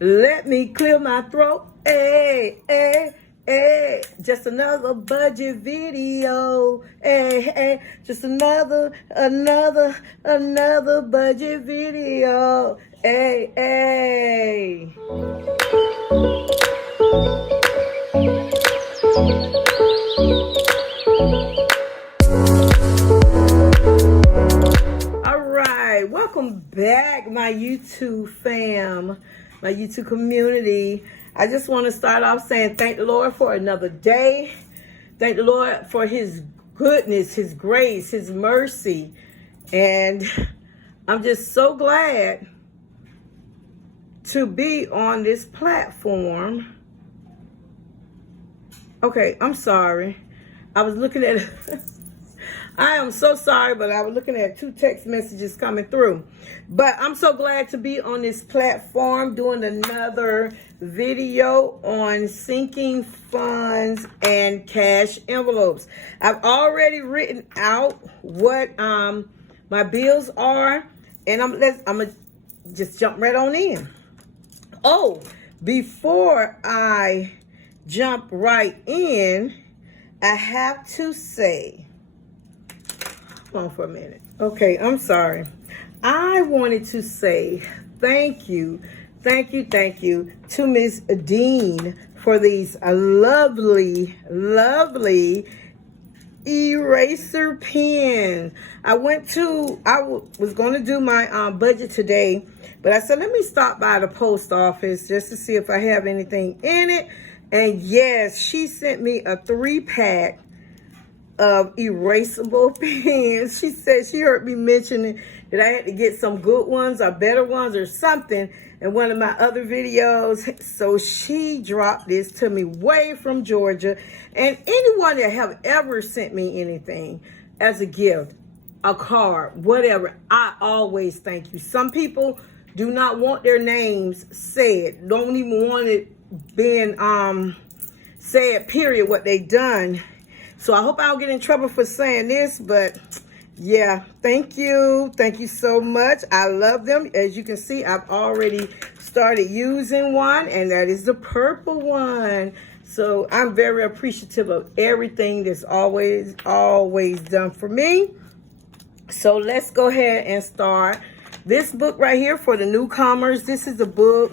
Let me clear my throat. Hey, hey, hey. Just another budget video. Hey, hey. Just another budget video. Hey, hey. All right, welcome back, my YouTube fam, my YouTube community. I just want to start off saying thank the Lord for another day. Thank the Lord for his goodness, his grace, his mercy. And I'm just so glad to be on this platform. Okay, I'm sorry. I was looking at I am so sorry, but I was looking at 2 text messages coming through. But I'm so glad to be on this platform doing another video on sinking funds and cash envelopes. I've already written out what my bills are, and I'm gonna just jump right on in. Oh, before I jump right in, I have to say, hold on for a minute. Okay, I'm sorry. I wanted to say thank you to Miss Dean for these lovely eraser pens. I was going to do my budget today, but I said, let me stop by the post office just to see if I have anything in it. And yes, she sent me a 3-pack of erasable pens. She said she heard me mentioning that I had to get some good ones or better ones or something in one of my other videos. So she dropped this to me way from Georgia. And anyone that have ever sent me anything as a gift, a card, whatever, I always thank you. Some people do not want their names said, don't even want it being said, period, what they done. So I hope I don't get in trouble for saying this, but yeah, thank you. Thank you so much. I love them. As you can see, I've already started using one, and that is the purple one. So I'm very appreciative of everything that's always done for me. So let's go ahead and start. This book right here for the newcomers, this is the book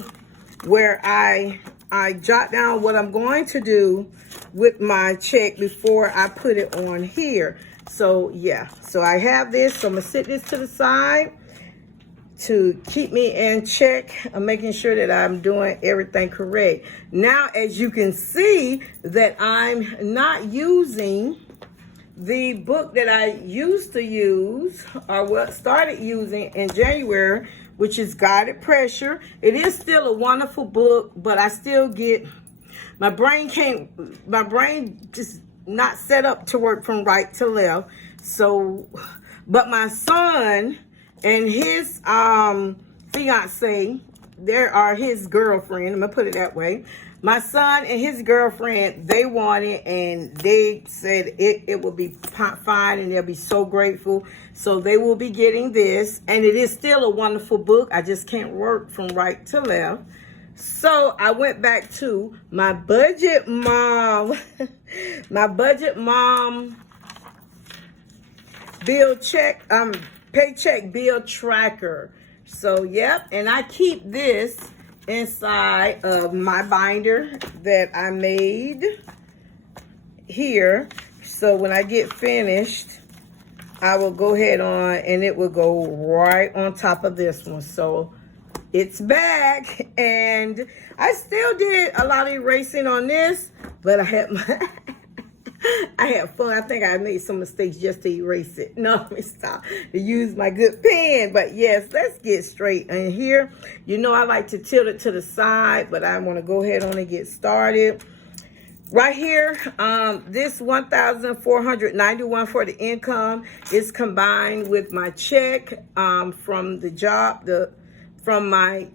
where I jot down what I'm going to do with my check before I put it on here. So yeah, so I have this. So I'm gonna sit this to the side to keep me in check. I'm making sure that I'm doing everything correct. Now, as you can see that I'm not using the book that I used to use, or what started using in January, which is Guided Pressure. It is still a wonderful book, but I still get, my brain just not set up to work from right to left. So, but my son and his fiance, there are his girlfriend, I'm gonna put it that way. My son and his girlfriend, they want it, and they said it will be fine, and they'll be so grateful. So they will be getting this, and it is still a wonderful book. I just can't work from right to left. So I went back to my budget mom, my budget mom bill check, paycheck bill tracker. So yep, and I keep this inside of my binder that I made here. So when I get finished, I will go ahead on and it will go right on top of this one. So it's back, and I still did a lot of erasing on this, but I had fun. I think I made some mistakes just to erase it. No, let me stop. To use my good pen. But yes, let's get straight in here. You know, I like to tilt it to the side, but I want to go ahead on and get started. Right here, this $1,491 for the income is combined with my check from the job, from my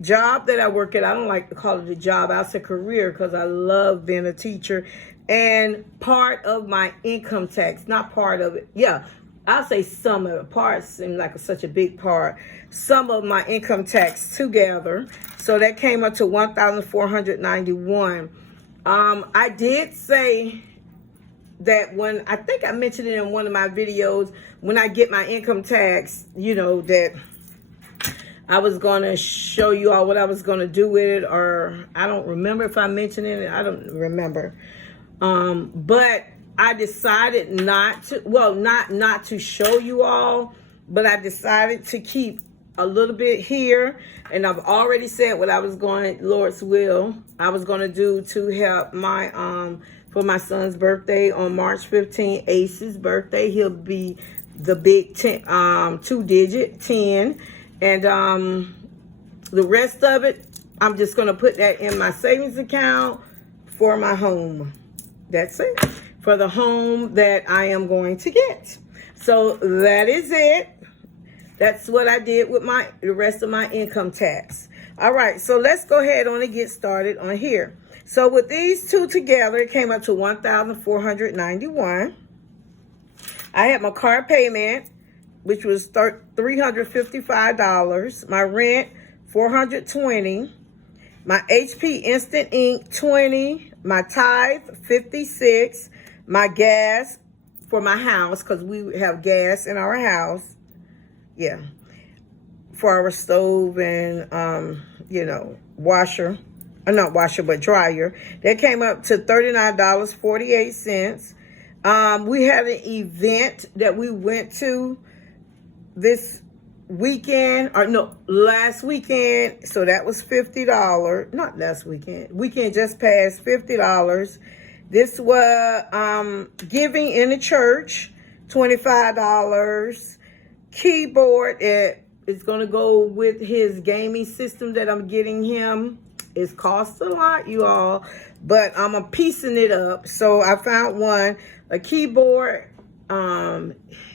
job that I work at. I don't like to call it a job. I say career because I love being a teacher. And part of my income tax, not part of it. Yeah, I'll say some of the parts seem like such a big part. Some of my income tax together. So that came up to $1,491. I did say that when, I think I mentioned it in one of my videos, when I get my income tax, you know, that I was going to show you all what I was going to do with it, or I don't remember if I mentioned it. I don't remember. But I decided not to, well, not to show you all, but I decided to keep a little bit here. And I've already said what I was going, Lord's will, I was going to do to help my, for my son's birthday on March 15th, Ace's birthday. He'll be the big 10, 2-digit 10. And the rest of it, I'm just going to put that in my savings account for my home. That's it. For the home that I am going to get. So that is it. That's what I did with the rest of my income tax. All right, so let's go ahead on and get started on here. So with these two together, it came up to $1,491. I had my car payment, which was $355. My rent, $420. My HP Instant Ink, $20. My tithe, $56. My gas for my house, because we have gas in our house. Yeah. For our stove and, you know, washer. Not washer, but dryer. That came up to $39.48. We had an event that we went to this weekend, or no, last weekend. So that was $50. Not last weekend. Weekend just passed, $50. This was giving in the church, $25. Keyboard, it's going to go with his gaming system that I'm getting him. It costs a lot, you all, but I'm piecing it up. So I found one, a keyboard,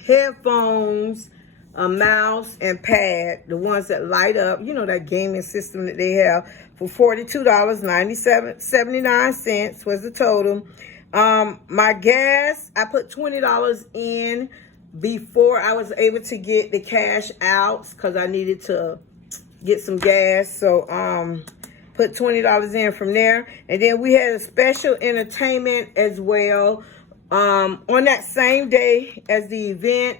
headphones, a mouse, and pad, the ones that light up, you know, that gaming system that they have, for $42.79 was the total. My gas, I put $20 in before I was able to get the cash out, because I needed to get some gas. So put $20 in from there. And then we had a special entertainment as well. On that same day as the event,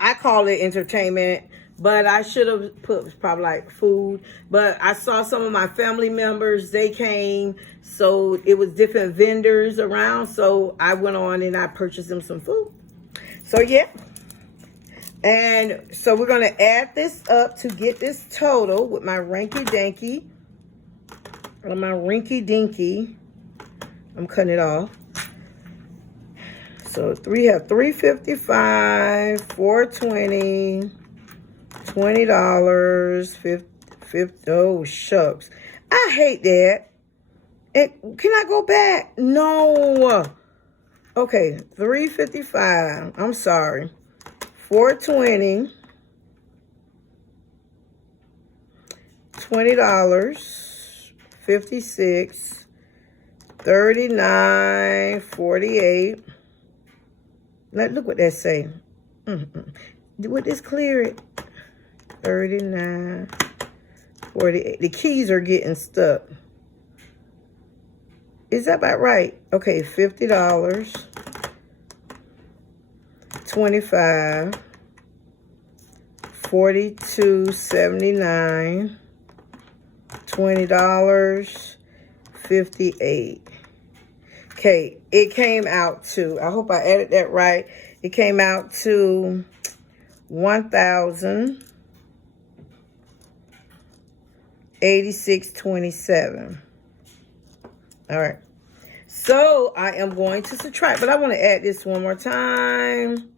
I call it entertainment, but I should have put probably like food. But I saw some of my family members, they came, so it was different vendors around. So I went on and I purchased them some food. So yeah. And so we're going to add this up to get this total with my rinky-dinky. Or my rinky-dinky. I'm cutting it off. So we have $355, $420, $20, 50. Oh, shucks. I hate that. Can I go back? No. Okay, $355. I'm sorry. $420. $20. 56. 39. 48. Look what that say. Would this clear it? 39. 48. The keys are getting stuck. Is that about right? Okay, $50. 25. 42.79. $20. 58. Okay, it came out to, I hope I added that right. It came out to $1,086.27. All right. So I am going to subtract, but I want to add this one more time.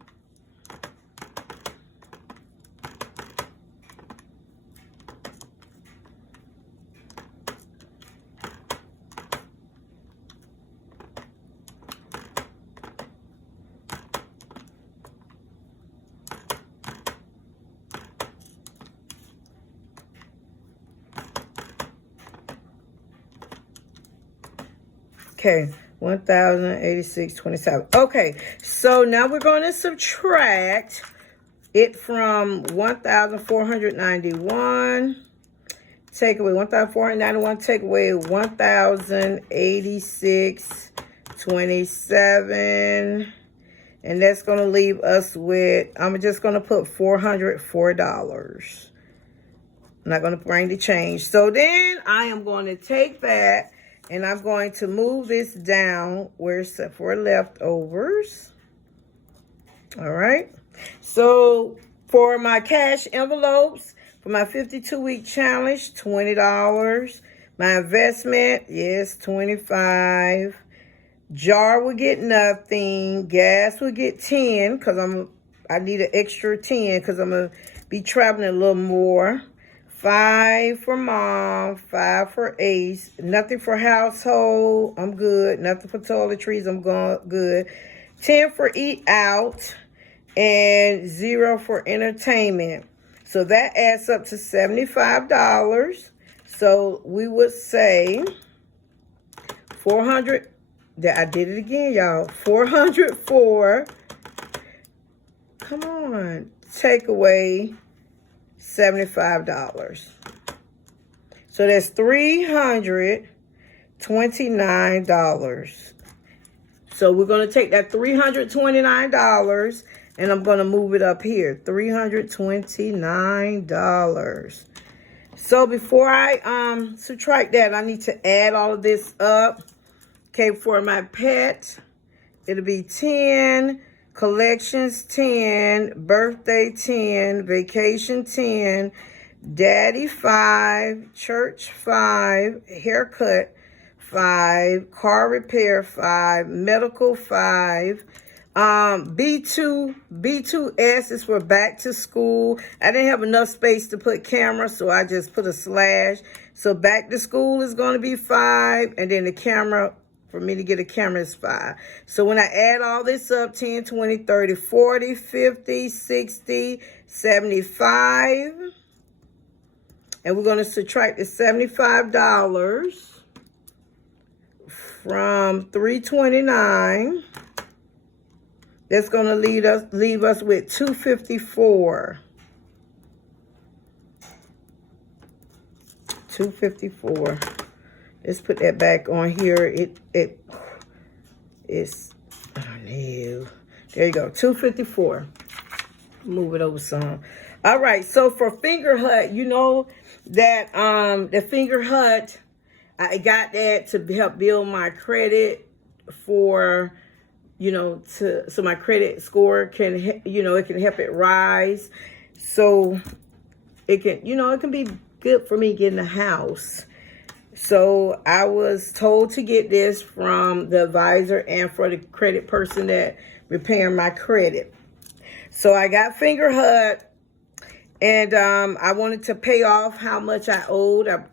Okay, 1,086.27. Okay, so now we're going to subtract it from 1,491. Take away 1,491. Take away 1,086.27. And that's going to leave us with, I'm just going to put $404. I'm not going to bring the change. So then I am going to take that and I'm going to move this down where it's set for leftovers. All right. So for my cash envelopes, for my 52-week challenge, $20. My investment, yes, $25. Jar will get nothing. Gas will get 10 because I need an extra 10 because I'm going to be traveling a little more. 5 for mom, 5 for Ace. Nothing for household, I'm good. Nothing for toiletries, I'm good. 10 for eat out and 0 for entertainment. So that adds up to $75. So we would say 400. I did it again, y'all. 404. Come on. Take away $75. So that's $329. So we're going to take that $329 and I'm going to move it up here. $329. So before I subtract that, I need to add all of this up. Okay, for my pet, it'll be 10. Collections 10, birthday 10, vacation 10, daddy 5, church 5, haircut 5, car repair 5, medical 5. B2S is for back to school. I didn't have enough space to put camera, so I just put a slash. So back to school is going to be 5, and then the camera, for me to get a camera is 5. So when I add all this up, 10, 20, 30, 40, 50, 60, 75. And we're going to subtract the $75 from 329. That's going to leave us with 254. 254. Let's put that back on here. It's, oh no. There you go, 254. Move it over some. All right, so for Finger Hut, you know that the Finger Hut, I got that to help build my credit for, so my credit score can, it can help it rise. So it can, it can be good for me getting a house. So I was told to get this from the advisor and for the credit person that repairing my credit. So I got Finger Hut, and I wanted to pay off how much I owed. I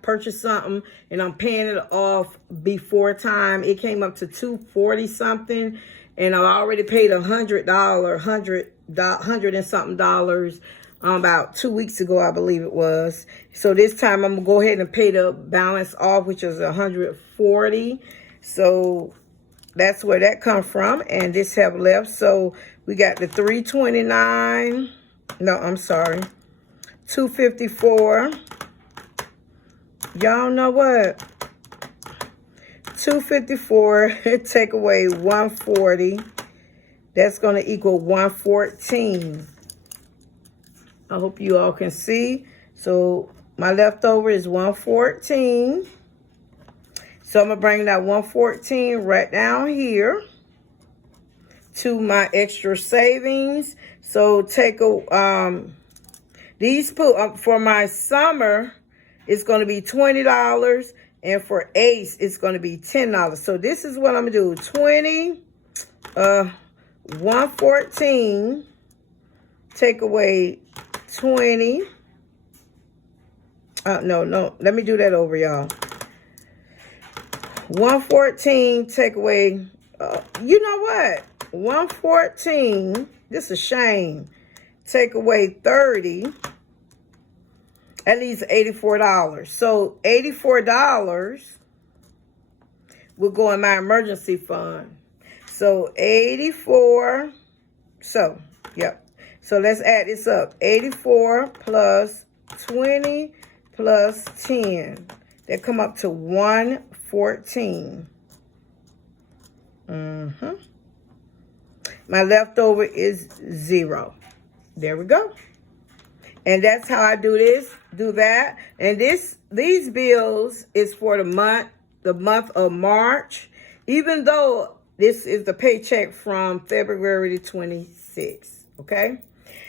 purchased something, and I'm paying it off before time. It came up to $240 something, and I already paid $100 and something dollars. About 2 weeks ago, I believe it was. So this time I'm gonna go ahead and pay the balance off, which is $140. So that's where that come from, and this have left. So we got the 329. No, I'm sorry, 254. Y'all know what? 254 take away 140. That's gonna equal 114. I hope you all can see. So my leftover is 114. So I'm going to bring that 114 right down here to my extra savings. So take these for my summer, it's going to be $20. And for Ace, it's going to be $10. So this is what I'm going to do. 20, 114, take away 20. No. Let me do that over, y'all. 114, take away. You know what? 114. This is a shame. Take away 30. At least $84. So $84 will go in my emergency fund. So 84. So, yep. So let's add this up. 84 plus 20 plus 10. That come up to 114. My leftover is 0. There we go. And that's how I do this, do that. And these bills is for the month of March, even though this is the paycheck from February the 26th, okay?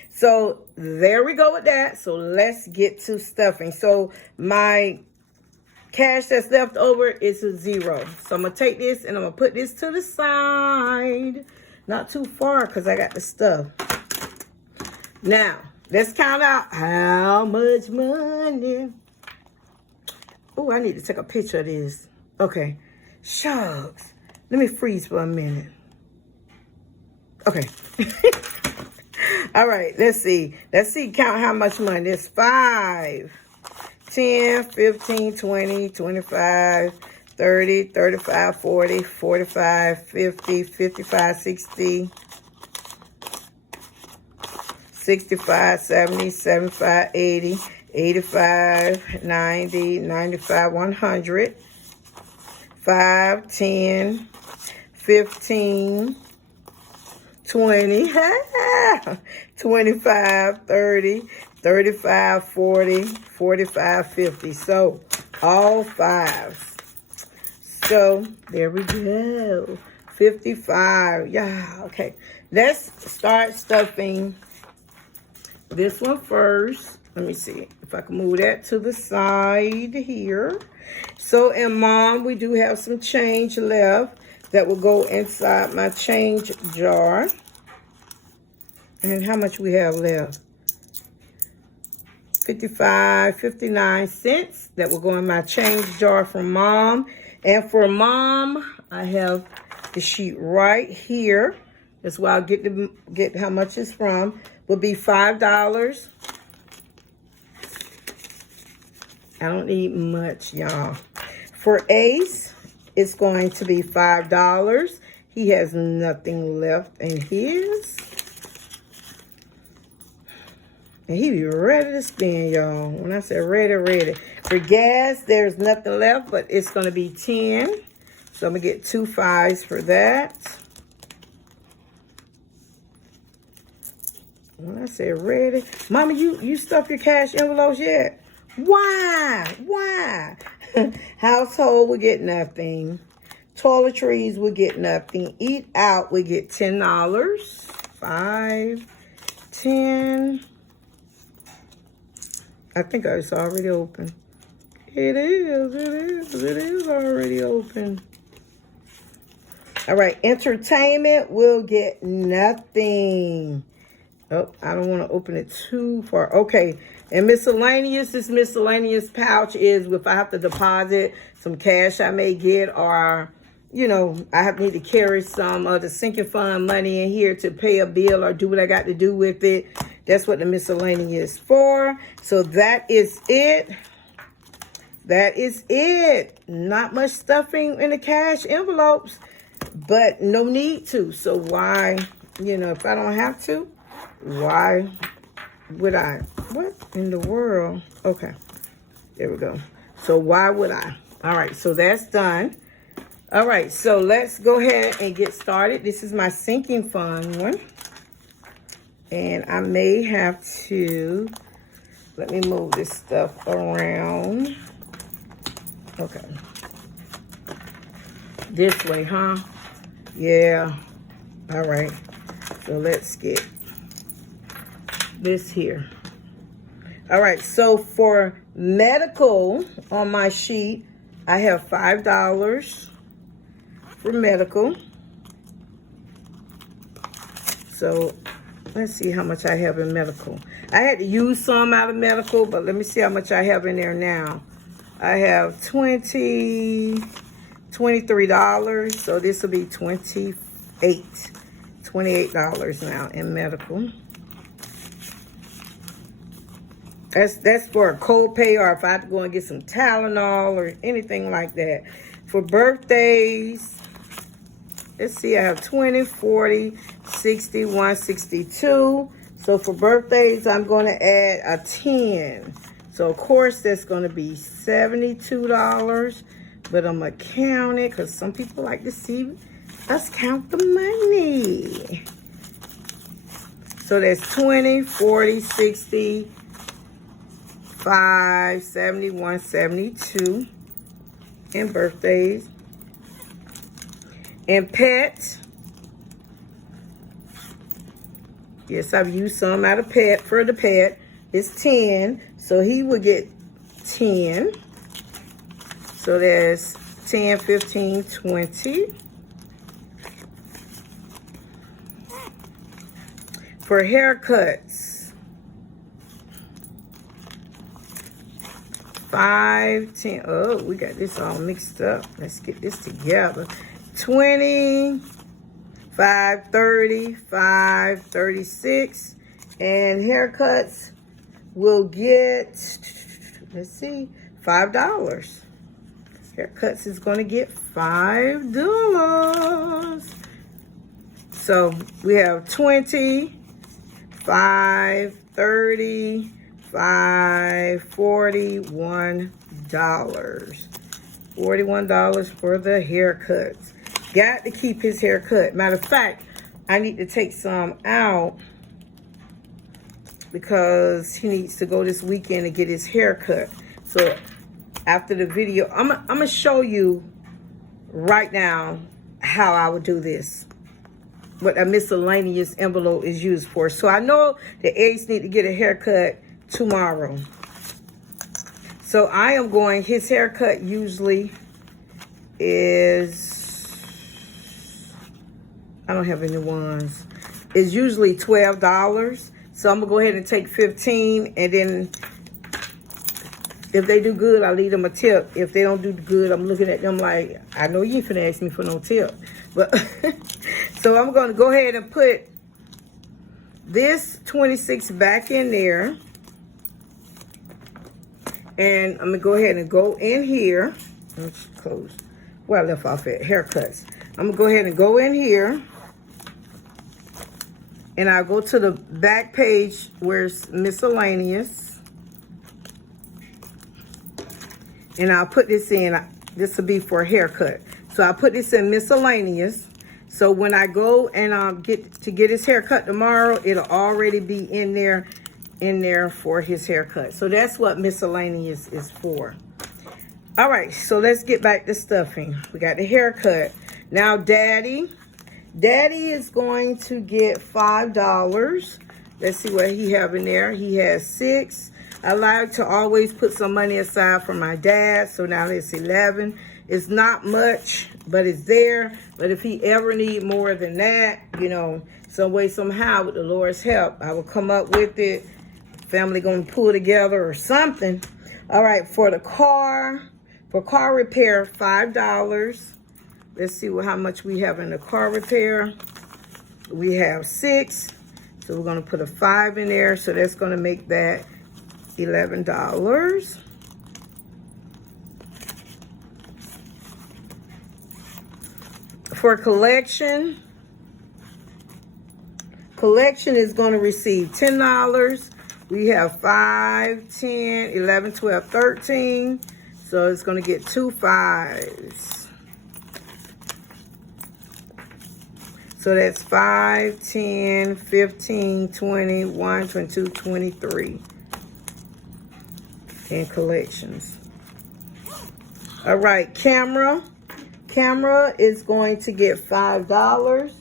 So there we go with that. So let's get to stuffing. So my cash that's left over is a 0. So I'm going to take this and I'm going to put this to the side. Not too far because I got the stuff. Now, let's count out how much money. Oh, I need to take a picture of this. Okay. Shucks. Let me freeze for a minute. Okay. All right, let's see. Let's see, count how much money. It's 5, 10, 15, 20, 25, 30, 35, 40, 45, 50, 55, 60, 65, 70, 75, 80, 85, 90, 95, 100, 5, 10, 15, 20, 25, 30, 35, 40, 45, 50. So, all 5s. So, there we go. 55. Yeah, okay. Let's start stuffing this one first. Let me see if I can move that to the side here. So, in Mom, we do have some change left that will go inside my change jar. And how much we have left? 55, 59 cents. That will go in my change jar from Mom. And for Mom, I have the sheet right here. That's where I'll get how much it's from. Will be $5. I don't need much, y'all. For Ace, it's going to be $5. He has nothing left in his. And he be ready to spend, y'all. When I say ready, ready. For gas, there's nothing left, but it's going to be 10. So I'm going to get 2 5s for that. When I say ready. Mama, you stuff your cash envelopes yet? Why? Why? Household will get nothing. Toiletries will get nothing. Eat out will get $10. 5, 10. I think it's already open. It is already open. All right, entertainment will get nothing. Oh, I don't want to open it too far. Okay, and miscellaneous, this miscellaneous pouch is if I have to deposit some cash I may get, or, you know, I need to carry some of the sinking fund money in here to pay a bill or do what I got to do with it. That's what the miscellaneous is for. So that is it. That is it. Not much stuffing in the cash envelopes, but no need to. So why, you know, if I don't have to, why would I? What in the world? Okay, there we go. So why would I? All right, so that's done. All right, so let's go ahead and get started. This is my sinking fund one. And I may have to, let me move this stuff around. Okay. This way, huh? Yeah. All right. So let's get this here. All right. So for medical on my sheet, I have $5 for medical. So let's see how much I have in medical. I had to use some out of medical, but let me see how much I have in there now. I have $23. So this will be $28 now in medical. That's for a copay, or if I have to go and get some Tylenol or anything like that. For birthdays, let's see, I have 20, 40, 60, 162. So for birthdays, I'm going to add a 10. So of course, that's going to be $72. But I'm going to count it because some people like to see us count the money. So that's 20, 40, 60, 5, 71, 72 in birthdays. And pet, yes, I've used some out of pet for the pet. It's 10, so he would get 10. So that's 10, 15, 20. For haircuts, 5, 10. Oh, we got this all mixed up. Let's get this together. 20, 5, 30, 5, 36. And haircuts will get, let's see, $5. Haircuts is going to get $5. So we have 20, 5, 30, 5, $41. $41 for the haircuts. Got to keep his haircut. Matter of fact, I need to take some out because he needs to go this weekend to get his haircut. So after the video, I'm gonna show you right now how I would do this. What a miscellaneous envelope is used for. So I know the Ace need to get a haircut tomorrow. So I am going, his haircut usually is, I don't have any ones. It's usually $12. So I'm gonna go ahead and take 15, and then if they do good, I'll leave them a tip. If they don't do good, I'm looking at them like, I know you ain't finna ask me for no tip. But so I'm gonna go ahead and put this 26 back in there. And I'm gonna go ahead and go in here. Let's close where I left off at, haircuts. I'm gonna go ahead and go in here. And I'll go to the back page where it's miscellaneous. And I'll put this in. This will be for a haircut. So I'll put this in miscellaneous. So when I go and get his haircut tomorrow, it'll already be in there for his haircut. So that's what miscellaneous is for. All right, so let's get back to stuffing. We got the haircut. Now Daddy is going to get $5. Let's see what he have in there. He has 6. I like to always put some money aside for my dad. So now it's 11. It's not much, but it's there. But if he ever need more than that, you know, some way, somehow, with the Lord's help, I will come up with it. Family gonna pull together or something. All right, for the car, for car repair, $5. Let's see how much we have in the car repair. We have 6. So we're gonna put a 5 in there. So that's gonna make that $11. For collection is going to receive $10. We have 5, 10, 11, 12, 13. So it's going to get 2 5s. So that's 5, 10, 15, 20, 1, 22, 23 in collections. All right, camera is going to get $5.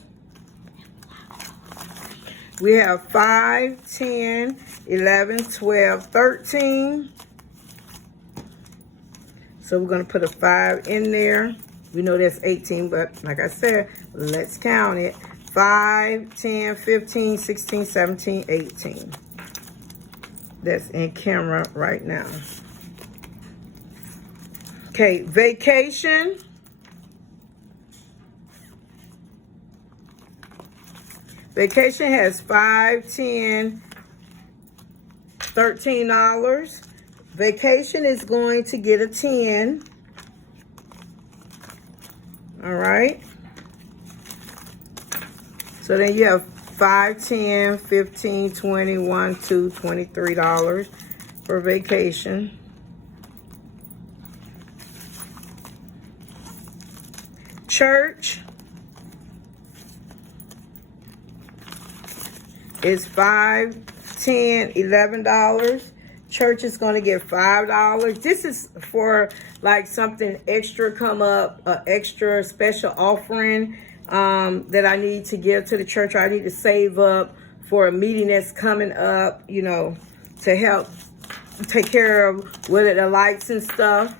We have 5, 10, 11, 12, 13. So we're going to put a 5 in there. We know that's 18, but like I said, let's count it. 5, 10, 15, 16, 17, 18. That's in camera right now. Okay, vacation. Vacation has 5, 10, $13. Vacation is going to get a 10. All right. So then you have $5, $10, $15, $20, $1, $2, $23 for vacation. Church is $5, $10, $11. Church is going to get $5. This is for like something extra come up, extra special offering that I need to give to the church. I need to save up for a meeting that's coming up, you know, to help take care of with the lights and stuff.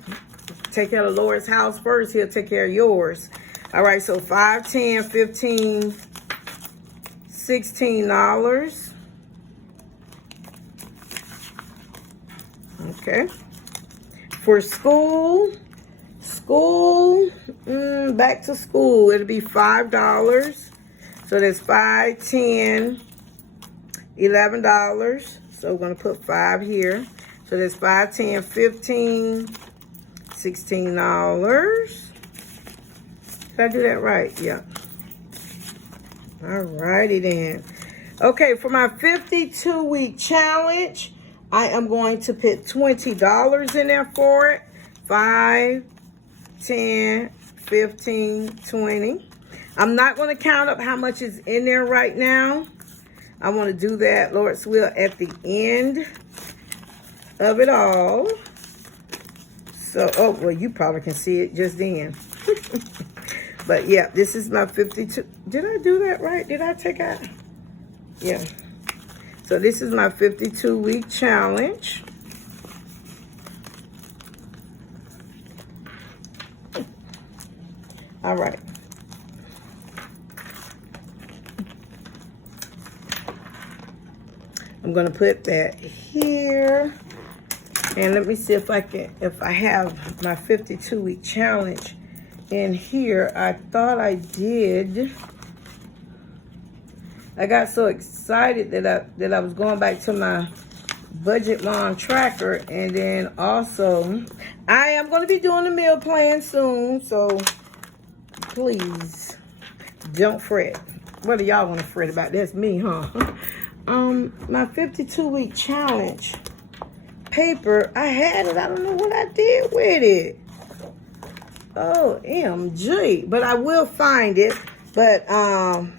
Take care of the Lord's house first. He'll take care of yours. All right, so $5, $10, $15, $16. Okay. For school, back to school, it'll be $5. So there's $5, $10, $11. So we're going to put 5 here. So there's $5, $10, $15, $16. Did I do that right? Yeah. All righty then. Okay, for my 52-week challenge, I am going to put $20 in there for it. 5, 10, 15, 20. I'm not going to count up how much is in there right now. I want to do that, Lord's will, at the end of it all. So, oh, well, you probably can see it just then. But, yeah, this is my 52. Did I do that right? Did I take out? Yeah. So, this is my 52-week challenge. All right. I'm going to put that here. And let me see if I have my 52-week challenge in here. I thought I did. I got so excited that I was going back to my Budget Mom tracker, and then also I am going to be doing a meal plan soon, so please don't fret. What do y'all want to fret about? That's me, huh? My 52-week challenge paper, I had it. I don't know what I did with it. OMG. But I will find it. But, oh,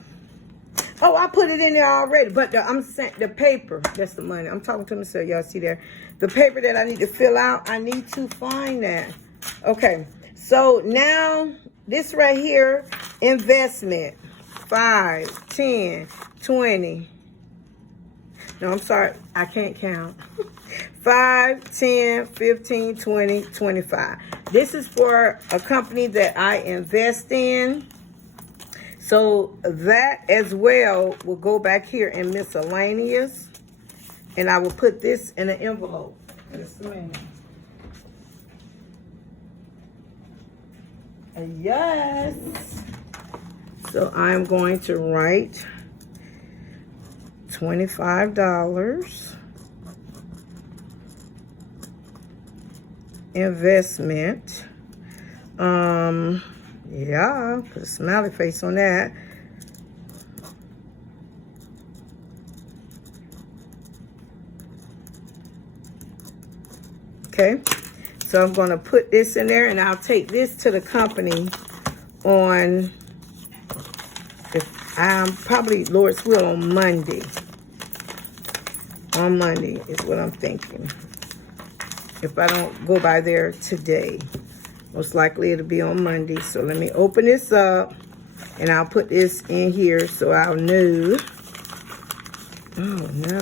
I put it in there already. But I'm saying the paper, that's the money. I'm talking to myself. Y'all see there? The paper that I need to fill out, I need to find that. Okay. So now, this right here, investment. 5, 10, 20. No, I'm sorry. I can't count. 5, 10, 15, 20, 25. This is for a company that I invest in. So that as well will go back here in miscellaneous. And I will put this in an envelope. Just a minute. Yes. So I'm going to write $25 investment. Yeah, put a smiley face on that. Okay, so I'm going to put this in there, and I'll take this to the company on, probably, Lord's will, on Monday. On Monday is what I'm thinking. If I don't go by there today. Most likely it'll be on Monday. So let me open this up. And I'll put this in here so I'll know. Oh, no.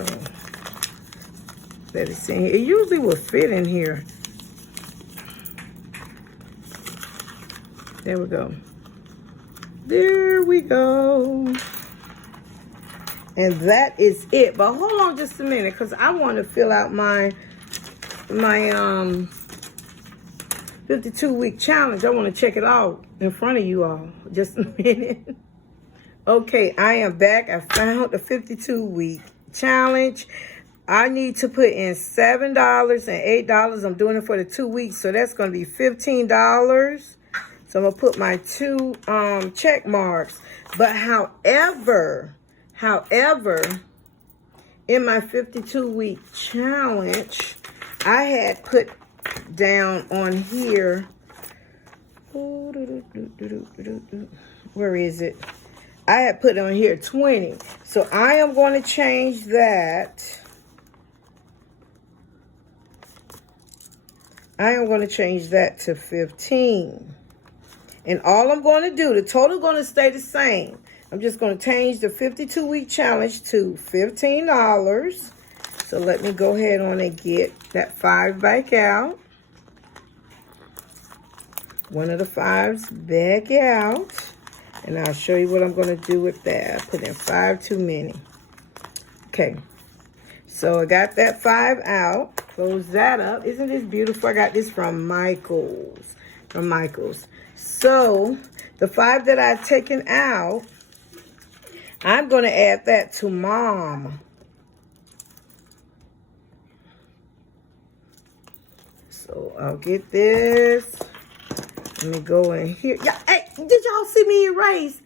That it's in here. It usually will fit in here. There we go. There we go. And that is it. But hold on just a minute, because I want to fill out my 52-week challenge. I want to check it out in front of you all. Just a minute. Okay, I am back. I found the 52-week challenge. I need to put in $7 and $8. I'm doing it for the 2 weeks, so that's going to be $15. So I'm going to put my 2 check marks. But however, in my 52-week challenge, I had put down on here, where is it? I had put on here 20. So I am going to change that. I am going to change that to 15. And all I'm going to do, the total going to stay the same. I'm just going to change the 52-week challenge to $15. So let me go ahead on and get that 5 back out. One of the 5s back out. And I'll show you what I'm going to do with that. I put in 5 too many. Okay. So I got that 5 out. Close that up. Isn't this beautiful? I got this from Michael's. So the 5 that I've taken out, I'm going to add that to Mom. So I'll get this. Let me go in here. Yeah, hey, did y'all see me erase?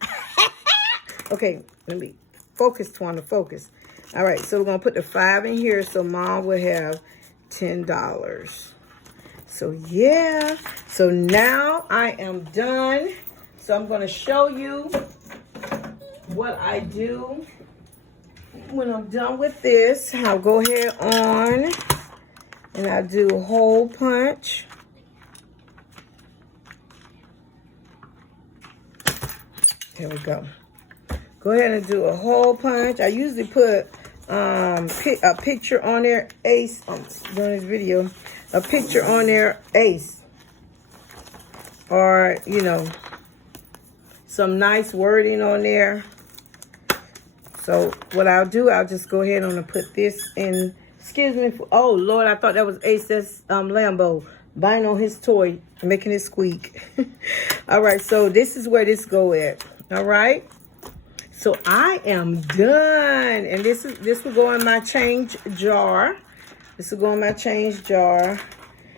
Okay, let me focus, Towanda, focus. All right, so we're going to put the 5 in here so Mom will have $10. So, yeah. So now I am done. So I'm going to show you what I do when I'm done with this. I'll go ahead on and I'll do a hole punch. Here we go. Go ahead and do a hole punch. I usually put a picture on there, Ace, during this video, a picture on there, Ace, or, you know, some nice wording on there. So what I'll do, I'll just go ahead and put this in. Excuse me. Oh, Lord, I thought that was Ace. That's Lambo buying on his toy, making it squeak. All right, so this is where this go at. All right. So I am done. And this will go in my change jar. This will go in my change jar.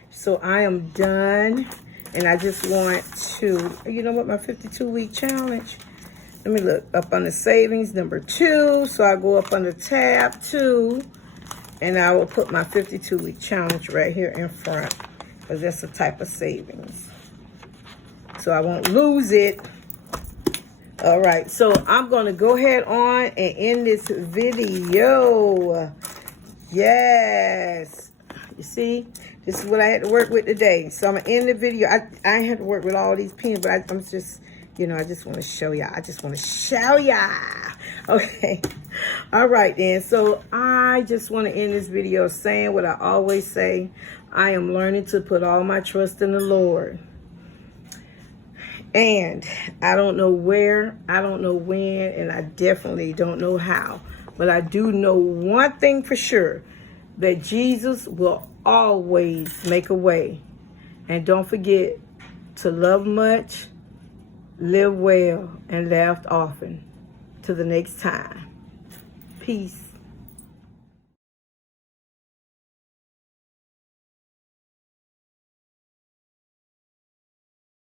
So I am done. And I just want to, you know what, my 52-week challenge. Let me look up under savings, number 2. So I go up under tab 2. And I will put my 52-week challenge right here in front. Because that's the type of savings. So I won't lose it. All right, so I'm going to go ahead on and end this video. Yes. You see, this is what I had to work with today. So I'm going to end the video. I had to work with all these pins, but I'm just, you know, I just want to show y'all. Okay. All right, then. So I just want to end this video saying what I always say. I am learning to put all my trust in the Lord. And I don't know where, I don't know when, and I definitely don't know how. But I do know one thing for sure, that Jesus will always make a way. And don't forget to love much, live well, and laugh often. Till the next time. Peace.